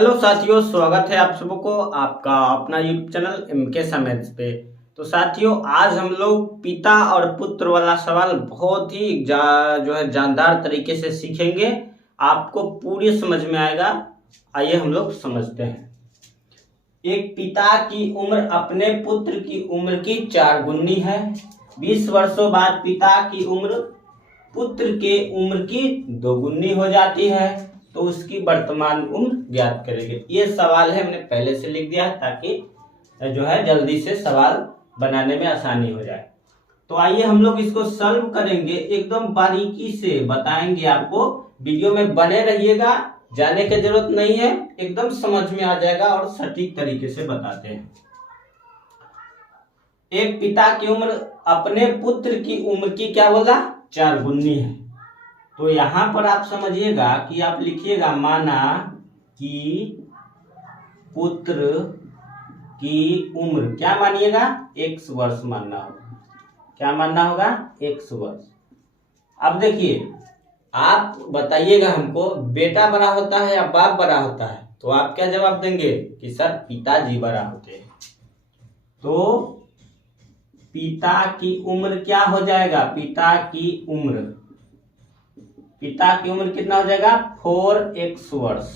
Hello साथियों, स्वागत है आप सबको आपका अपना यूट्यूब चैनल MK मैथ्स पे। तो साथियों, आज हम लोग पिता और पुत्र वाला सवाल बहुत ही जो है जानदार तरीके से सीखेंगे। आपको पूरी समझ में आएगा। आइए हम लोग समझते हैं। एक पिता की उम्र अपने पुत्र की उम्र की 4 गुनी है। 20 वर्षों बाद पिता की उम्र पुत्र के उम्र की 2 गुनी हो जाती है, तो उसकी वर्तमान उम्र ज्ञात करेंगे। ये सवाल है, हमने पहले से लिख दिया है ताकि जो है जल्दी से सवाल बनाने में आसानी हो जाए। तो आइए हम लोग इसको सॉल्व करेंगे, एकदम बारीकी से बताएंगे आपको। वीडियो में बने रहिएगा, जाने की जरूरत नहीं है, एकदम समझ में आ जाएगा और सटीक तरीके से बताते हैं। एक पिता की उम्र अपने पुत्र की उम्र की क्या बोला, 4 गुनी है। तो यहां पर आप समझिएगा कि आप लिखिएगा, माना कि पुत्र की उम्र क्या मानिएगा, x वर्ष मानना होगा। क्या मानना होगा, x वर्ष। अब देखिए, आप बताइएगा हमको, बेटा बड़ा होता है या बाप बड़ा होता है? तो आप क्या जवाब देंगे कि सर पिताजी बड़ा होते हैं। तो पिता की उम्र क्या हो जाएगा, पिता की उम्र कितना हो जाएगा, 4x वर्ष।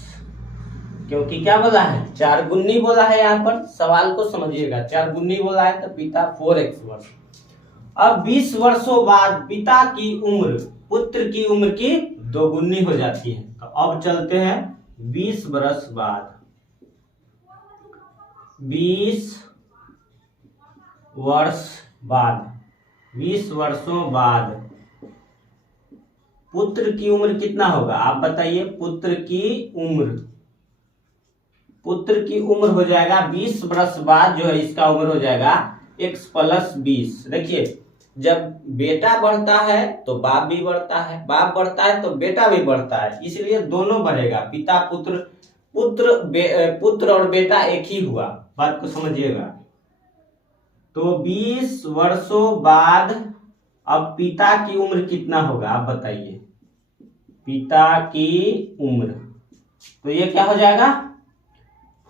क्योंकि क्या बोला है, 4 गुनी बोला है। यहाँ पर सवाल को समझिएगा, 4 गुनी बोला है तो पिता 4x वर्ष। अब 20 वर्षों बाद पिता की उम्र पुत्र की उम्र की 2 गुनी हो जाती है। तो अब चलते हैं 20 वर्ष बाद। 20 वर्षों बाद पुत्र की उम्र कितना होगा, आप बताइए। पुत्र की उम्र हो जाएगा 20 वर्ष बाद, जो है इसका उम्र हो जाएगा x + 20। देखिए, जब बेटा बढ़ता है तो बाप भी बढ़ता है, बाप बढ़ता है तो बेटा भी बढ़ता है, इसलिए दोनों बढ़ेगा। पिता पुत्र और बेटा एक ही हुआ, बात को समझिएगा। तो 20 वर्षों बाद अब पिता की उम्र कितना होगा, आप बताइए। पिता की उम्र, तो ये क्या हो जाएगा,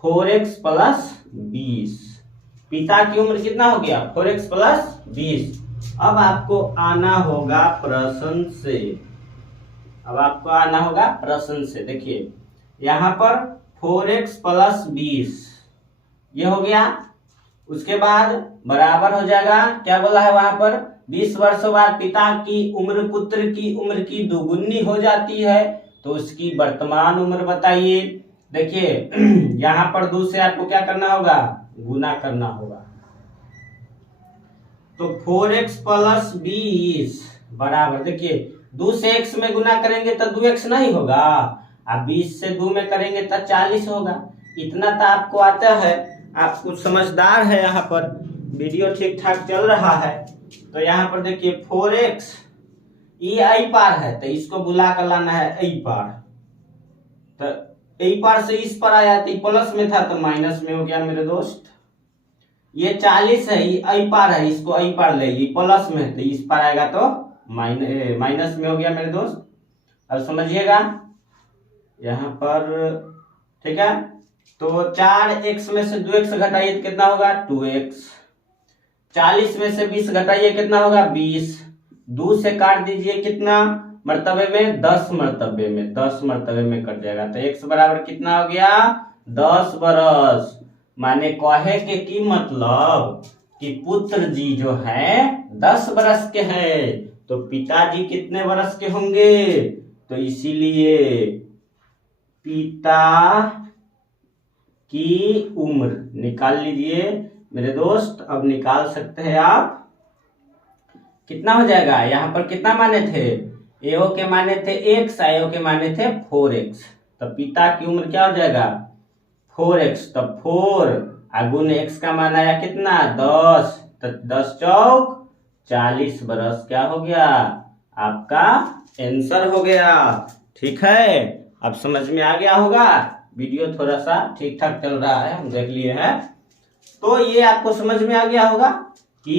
4x + 20। पिता की उम्र कितना हो गया, 4x + 20। अब आपको आना होगा प्रश्न से। देखिए, यहां पर 4x + 20 ये हो गया। उसके बाद बराबर हो जाएगा, क्या बोला है वहां पर, 20 वर्षों बाद पिता की उम्र पुत्र की उम्र की 2 गुनी हो जाती है, तो उसकी वर्तमान उम्र बताइए। देखिए, यहां पर 2 से आपको क्या करना होगा, गुना करना होगा। तो 4x + 20 बराबर, देखिए 2 से x में गुना करेंगे तो 2x नहीं होगा, अब 20 से 2 में करेंगे तो 40 होगा। इतना तो आपको आता है, आप कुछ समझदार है। यहाँ पर वीडियो ठीक ठाक चल रहा है। तो यहाँ पर देखिए 4x, ये आई पार है तो इसको बुला कर लाना है आई पार। तो आई पार से इस पर आया तो प्लस में था तो माइनस में हो गया मेरे दोस्त। ये 40 है, ये आई पार है, इसको आई पार ले, ये प्लस में है तो इस पर आएगा तो माइनस में हो गया मेरे दोस्त। अब समझिएगा यहाँ पर, ठीक है। तो 4x में से 2x घटाइए तो कितना होगा, 2x। 40 में से 20 घटाइए कितना होगा, 20। 2 से काट दीजिए कितना मर्तबे में, 10 मर्तबे में, 10 मर्तबे में कट जाएगा। तो x बराबर कितना हो गया, 10 बरस। माने कहे के की मतलब कि पुत्र जी जो है 10 बरस के हैं, तो पिताजी कितने बरस के होंगे। तो इसीलिए पिता की उम्र निकाल लीजिए मेरे दोस्त। अब निकाल सकते हैं आप, कितना हो जाएगा। यहाँ पर कितना माने थे, एओ के माने थे x, आयो के माने थे 4x। तो पिता की उम्र क्या हो जाएगा, 4x। तो 4 गुण x का मान आया कितना, 10। तो 10 चौक 40 बरस क्या हो गया, आपका आंसर हो गया। ठीक है, अब समझ में आ गया होगा। वीडियो थोड़ा सा ठीक ठाक चल रहा है, हम देख लिए हैं। तो ये आपको समझ में आ गया होगा कि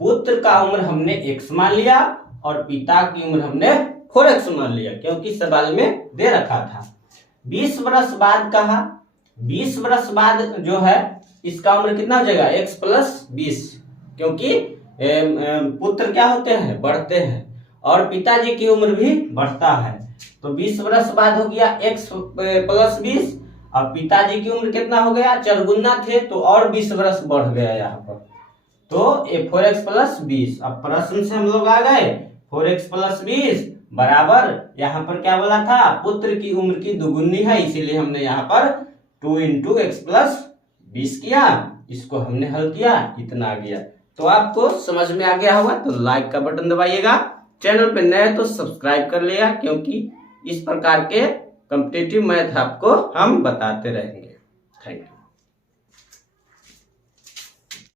पुत्र का उम्र हमने x मान लिया और पिता की उम्र हमने 4x मान लिया, क्योंकि सवाल में दे रखा था। 20 बरस बाद कहा, 20 बरस बाद जो है इसका उम्र कितना हो जाएगा, x प्लस 20, क्योंकि पुत्र क्या होते हैं, बढ़ते हैं, और पिताजी की उम्र भी बढ़ता है। तो 20 बरस बाद हो गया x प्लस 20, और पिताजी की उम्र कितना हो गया, चरगुना थे तो और 20 बरस बढ़ गया यहाँ पर, तो ये 4x प्लस 20। अब प्रश्न से हम लोग आ गए 4x प्लस 20 बराबर, यहाँ पर क्या बोला था, पुत्र की उम्र की दुगुनी है, इसीलिए हमने यहाँ पर 2 इंटू एक्स प्लस 20 किया, इसको हमने हल किया, इतना आ गया। तो आपको समझ में आ गया होगा, तो लाइक का बटन दबाइएगा, चैनल पे नए तो सब्सक्राइब कर लिया, क्योंकि इस प्रकार के कॉम्पिटिटिव मैथ आपको हम बताते रहेंगे। Thank you.